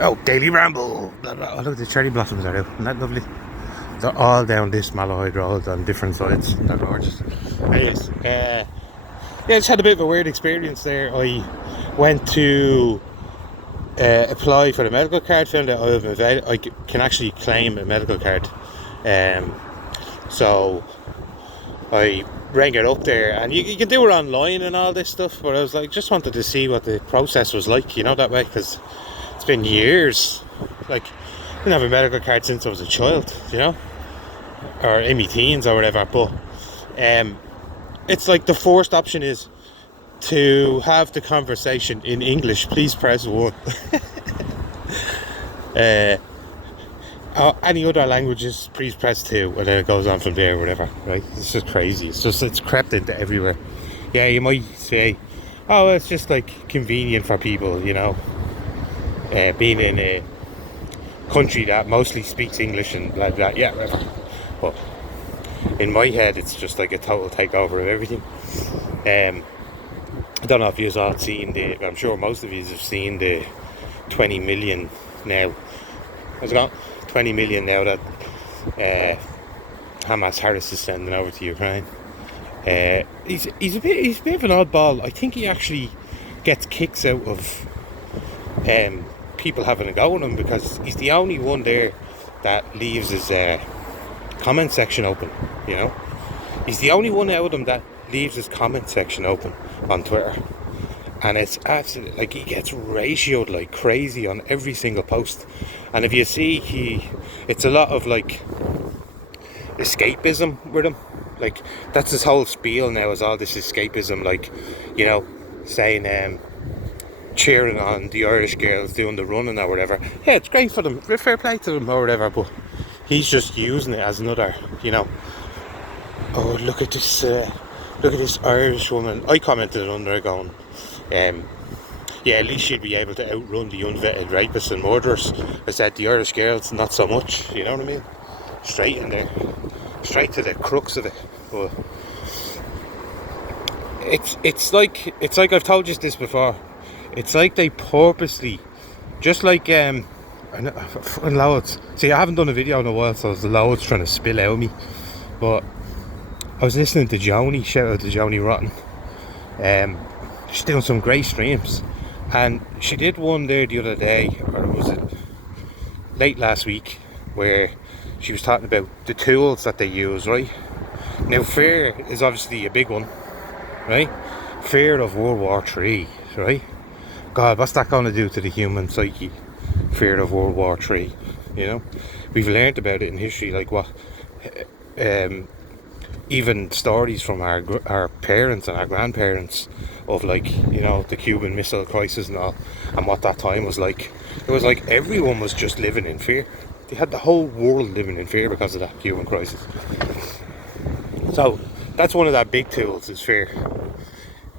Oh, daily ramble. Blah, blah. Oh, look, the cherry blossoms are out. Isn't that lovely? They're all down this Malahide Road on different sides. They're gorgeous. Anyways, yeah, just had a bit of a weird experience there. I went to apply for a medical card, found out I can actually claim a medical card. So I rang it up there, and you can do it online and all this stuff, but I was like, just wanted to see what the process was like, that way, because it's been years. Like, I didn't have a medical card since I was a child, or in my teens or whatever, but it's like the first option is to have the conversation in English, please press 1. Any other languages, please press 2, and then it goes on from there, whatever, right? It's just crazy. It's crept into everywhere. Yeah, you might say, oh, it's just like convenient for people, being in a country that mostly speaks English and blah blah. Yeah, whatever. But in my head, it's just like a total takeover of everything. I don't know if you've all seen I'm sure most of you have seen the 20 million now. How's it going? 20 million now that Hamas Harris is sending over to Ukraine. He's a bit of an oddball. I think he actually gets kicks out of people having a go at him, because he's the only one there that leaves his comment section open. He's the only one out of them that leaves his comment section open on Twitter, and it's absolutely like he gets ratioed like crazy on every single post. And if you see, it's a lot of like escapism with him. Like, that's his whole spiel now, is all this escapism, like, saying cheering on the Irish girls doing the running or whatever. Yeah, it's great for them, fair play to them or whatever, but he's just using it as another, oh, look at this Irish woman. I commented under it going, yeah, at least she'd be able to outrun the unvetted rapists and murderers. I said the Irish girls, not so much, you know what I mean? Straight in there, straight to the crux of it. But it's like I've told you this before. It's like they purposely, just like loads. See, I haven't done a video in a while, so there's loads trying to spill out of me. But I was listening to Joni. Shout out to Joni Rotten. She's doing some great streams, and she did one there the other day, or was it late last week, where she was talking about the tools that they use, right? Now, fear is obviously a big one, right? Fear of World War III, right? God, what's that going to do to the human psyche? Fear of World War III, We've learned about it in history, like what, even stories from our parents and our grandparents of, like, the Cuban Missile Crisis and all, and what that time was like. It was like everyone was just living in fear. They had the whole world living in fear because of that Cuban crisis. So that's one of that big tools, is fear.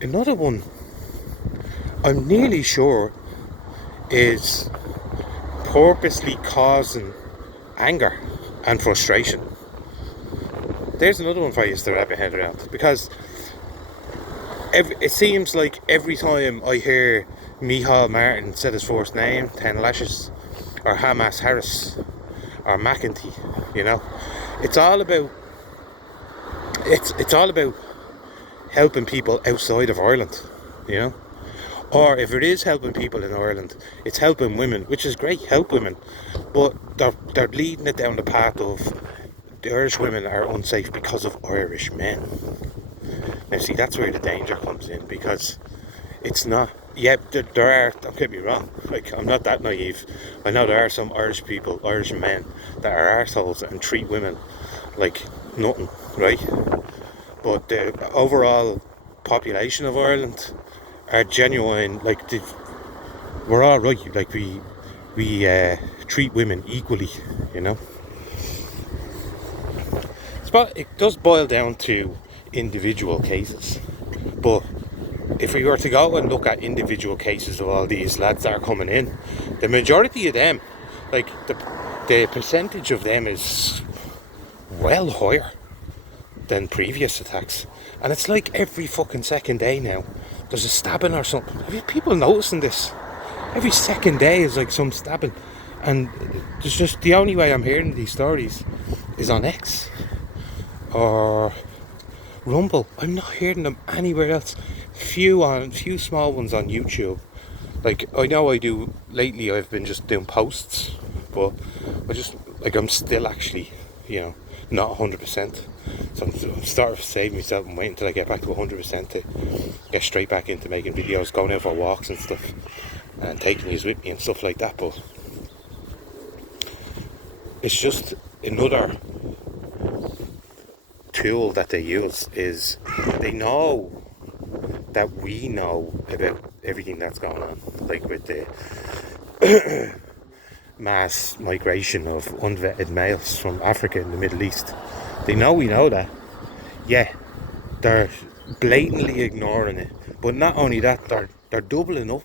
Another one, I'm nearly sure, is purposely causing anger and frustration. There's another one for you to wrap your head around, because it seems like every time I hear Micheál Martin said his first name 10 lashes, or Hamas Harris, or McEntee, it's all about helping people outside of Ireland, or if it is helping people in Ireland, it's helping women, which is great, help women, but they're leading it down the path of the Irish women are unsafe because of Irish men. Now, see, that's where the danger comes in, because it's not. Yeah, there are, don't get me wrong, like, I'm not that naive. I know there are some Irish people, Irish men, that are arseholes and treat women like nothing, right? But the overall population of Ireland are genuine, like, we're all right, like, we treat women equally, But it does boil down to individual cases. But if we were to go and look at individual cases of all these lads that are coming in, the majority of them, like, the percentage of them is well higher than previous attacks. And it's like every fucking second day now there's a stabbing or something. Have you people noticing this? Every second day is like some stabbing. And there's just the only way I'm hearing these stories is on X or Rumble. I'm not hearing them anywhere else. Few small ones on YouTube. Like I know I do lately. I've been just doing posts, but I'm still actually, not 100%. So I'm starting to save myself and waiting until I get back to 100% to get straight back into making videos, going out for walks and stuff, and taking these with me and stuff like that. But it's just another tool that they use. Is they know that we know about everything that's going on, like with the mass migration of unvetted males from Africa and the Middle East. They know we know that. Yeah, they're blatantly ignoring it. But not only that, they're doubling up.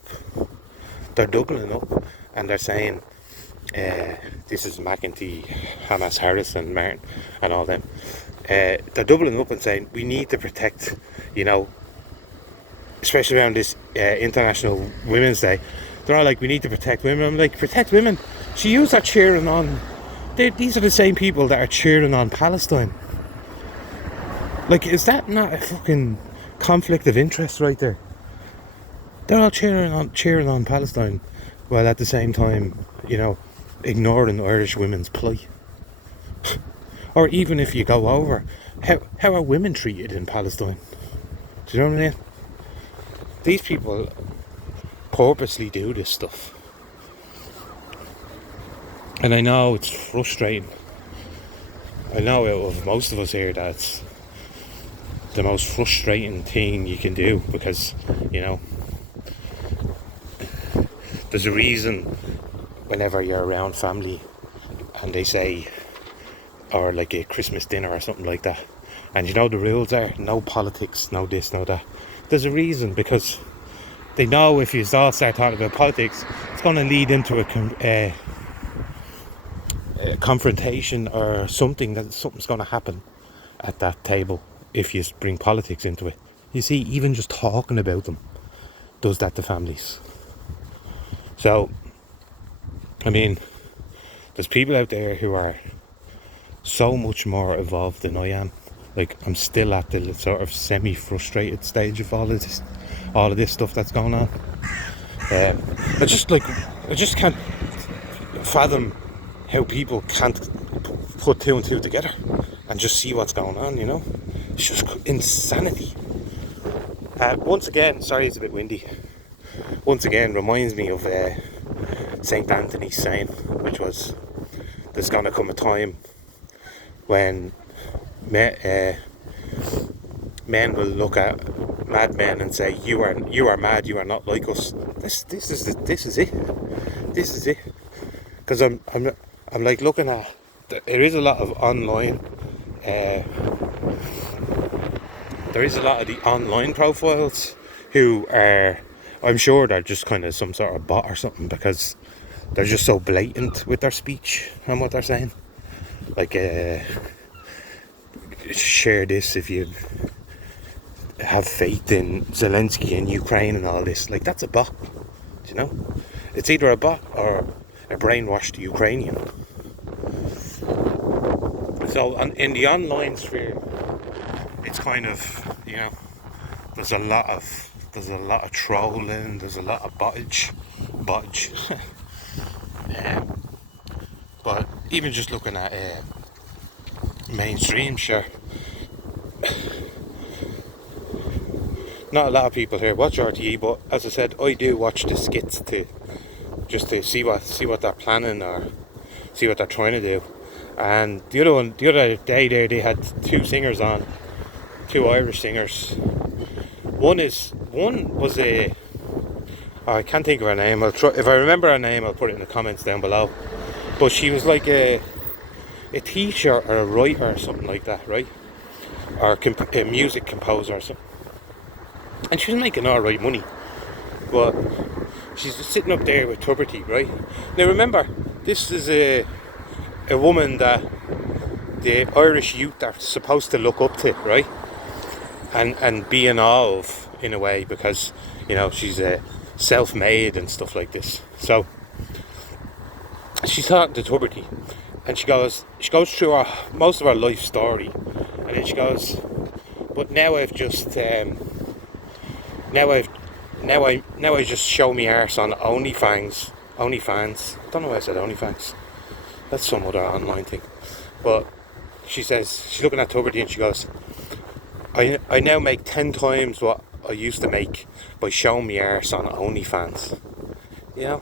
They're doubling up, and they're saying, this is McEntee, Hamas, Harris, and Martin, and all them. They're doubling up and saying we need to protect, especially around this International Women's Day. They're all like, we need to protect women. I'm like, protect women? So you are cheering on. These are the same people that are cheering on Palestine. Like, is that not a fucking conflict of interest right there? They're all cheering on Palestine, while at the same time, ignoring Irish women's plight. Or even if you go over, how are women treated in Palestine? Do you know what I mean? These people purposely do this stuff. And I know it's frustrating. I know out of most of us here that's the most frustrating thing you can do, because, there's a reason whenever you're around family and they say, or like a Christmas dinner or something like that, and the rules are no politics, no this, no that. There's a reason, because they know if you all start talking about politics, it's going to lead into a confrontation, or something's going to happen at that table if you bring politics into it. You see, even just talking about them does that to families. So, I mean, there's people out there who are so much more evolved than I am. Like, I'm still at the sort of semi-frustrated stage of all of this stuff that's going on. I just can't fathom how people can't put two and two together and just see what's going on. It's just insanity. Once again, sorry it's a bit windy. Once again, reminds me of St. Anthony's saying, which was, there's going to come a time when men will look at madmen and say, you are mad, you are not like us. This is it. Because I'm like looking at, there is a lot of online, there is a lot of the online profiles who are, I'm sure they're just kind of some sort of bot or something, because they're just so blatant with their speech and what they're saying. Like, share this if you have faith in Zelensky and Ukraine and all this. Like, that's a bot, It's either a bot or a brainwashed Ukrainian. So in the online sphere, it's kind of, there's a lot of trolling, there's a lot of bottage. But even just looking at mainstream, sure, not a lot of people here watch RTE, but as I said, I do watch the skits to see what they're planning, or see what they're trying to do. And the other day there, they had two singers on, two Irish singers. One was I can't think of her name. I'll try, if I remember her name, I'll put it in the comments down below. But she was like a teacher or a writer or something like that, right? Or a music composer or something. And she was making alright money. But she's sitting up there with Tuberty, right? Now remember, this is a woman that the Irish youth are supposed to look up to, right? And be in awe of, in a way, because, she's self-made and stuff like this. So she's talking to Tuberty, and she goes through most of her life story, and then she goes, but now I've just now I just show me arse on OnlyFans. I don't know why I said OnlyFans. That's some other online thing. But she says, she's looking at Tuberty and she goes, I now make 10 times what I used to make by showing me arse on OnlyFans. You know?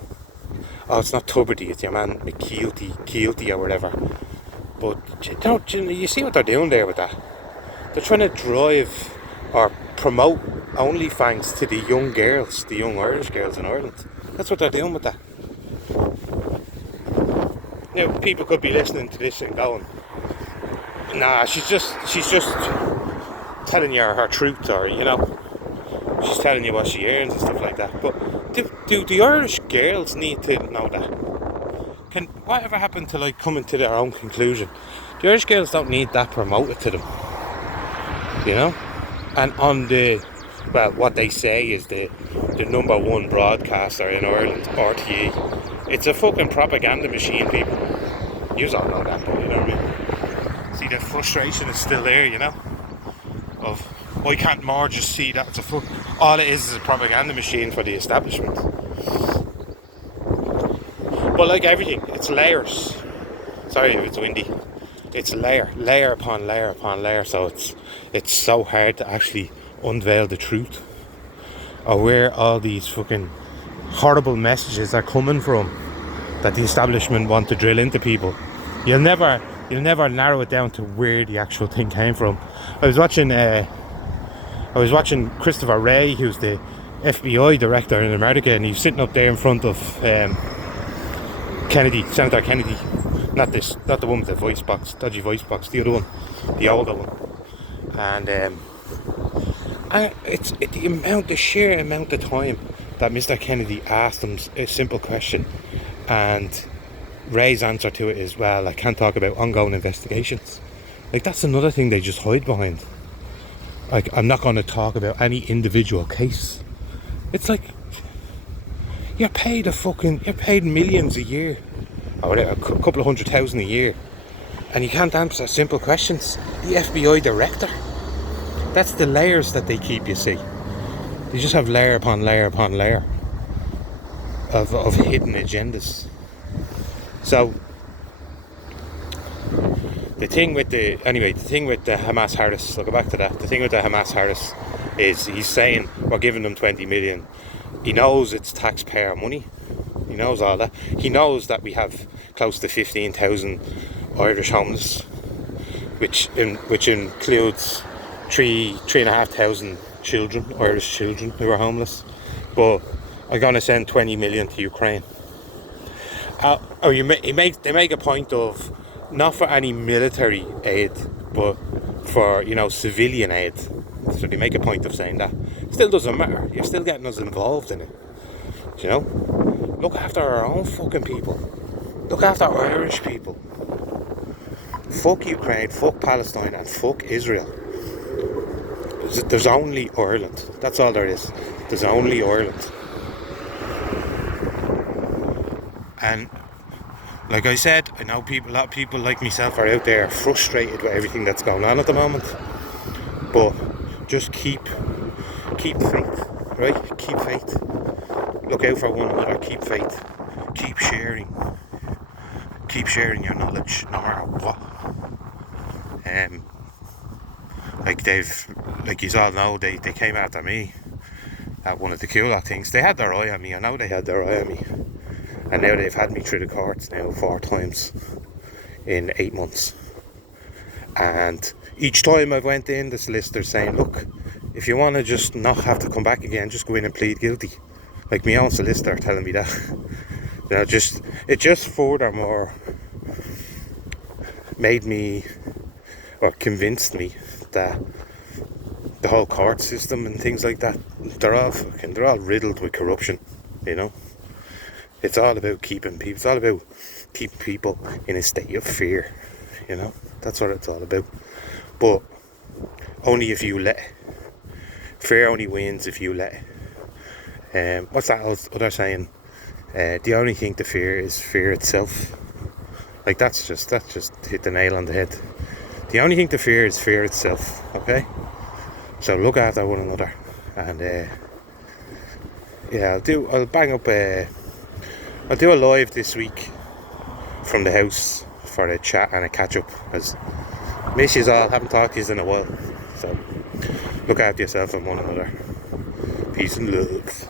Oh, it's not Tuberty, it's your man McKeelty or whatever. But you see what they're doing there with that? They're trying to drive or promote OnlyFans to the young girls, the young Irish girls in Ireland. That's what they're doing with that. Now, people could be listening to this and going, nah, she's just telling you her truth, or, you know, she's telling you what she earns and stuff like that. But do the Irish girls need to know that? Whatever happened to, like, coming to their own conclusion? The Irish girls don't need that promoted to them, you know? And on what they say is the number one broadcaster in Ireland, RTE. It's a fucking propaganda machine, people. You all know that, but you know what I mean? See, the frustration is still there, you know? Of, why can't more just see that it's all it is a propaganda machine for the establishment. But like everything, it's layers. Sorry if it's windy. It's layer upon layer upon layer, so it's so hard to actually unveil the truth or where all these fucking horrible messages are coming from that the establishment want to drill into people. You'll never narrow it down to where the actual thing came from. I was watching Christopher Wray, who's the FBI director in America, and he's sitting up there in front of Senator Kennedy. Not the one with the dodgy voice box, the other one, the older one. And the sheer amount of time that Mr. Kennedy asked him a simple question, and Ray's answer to it is, well, I can't talk about ongoing investigations. Like, that's another thing they just hide behind. Like, I'm not going to talk about any individual case. It's like, you're paid millions a year, or a couple of 100,000 a year, and you can't answer simple questions. The FBI director. That's the layers that they keep, you see. They just have layer upon layer upon layer of hidden agendas. So the thing with the Hamas Harris, I'll go back to that. The thing with the Hamas Harris is he's saying we're giving them 20 million. He knows it's taxpayer money. He knows all that. He knows that we have close to 15,000 Irish homeless, which includes 3,500 children, Irish children who are homeless. But I'm going to send 20 million to Ukraine. They make a point of not for any military aid, but for, you know, civilian aid. So they make a point of saying that. Still doesn't matter. You're still getting us involved in it. You know, look after our own fucking people. Look after Irish people. Fuck Ukraine, fuck Palestine, and fuck Israel. There's only Ireland. That's all there is. There's only Ireland. And like I said, I know a lot of people like myself are out there frustrated with everything that's going on at the moment. But just keep faith, right? Keep faith. Look out for one another. Keep faith. Keep sharing. Keep sharing your knowledge, no matter what. Like you all know, they came after me at one of the Kulak things. They had their eye on me. I know they had their eye on me. And now they've had me through the courts now 4 times in 8 months. And each time I went in, the solicitor's saying, look, if you want to just not have to come back again, just go in and plead guilty. Like my own solicitor telling me that. You know, it just furthermore made me, or convinced me, that the whole court system and things like that, they're all riddled with corruption, you know. It's all about keeping people in a state of fear, you know. That's what it's all about. But only if you let fear only wins if you let What's that other saying? The only thing to fear is fear itself. Like that just hit the nail on the head. The only thing to fear is fear itself. Okay, so look after one another, and yeah, I'll bang up. I'll do a live this week from the house for a chat and a catch up. Because miss yous all, haven't talked to yous in a while. So look after yourself and one another. Peace and love.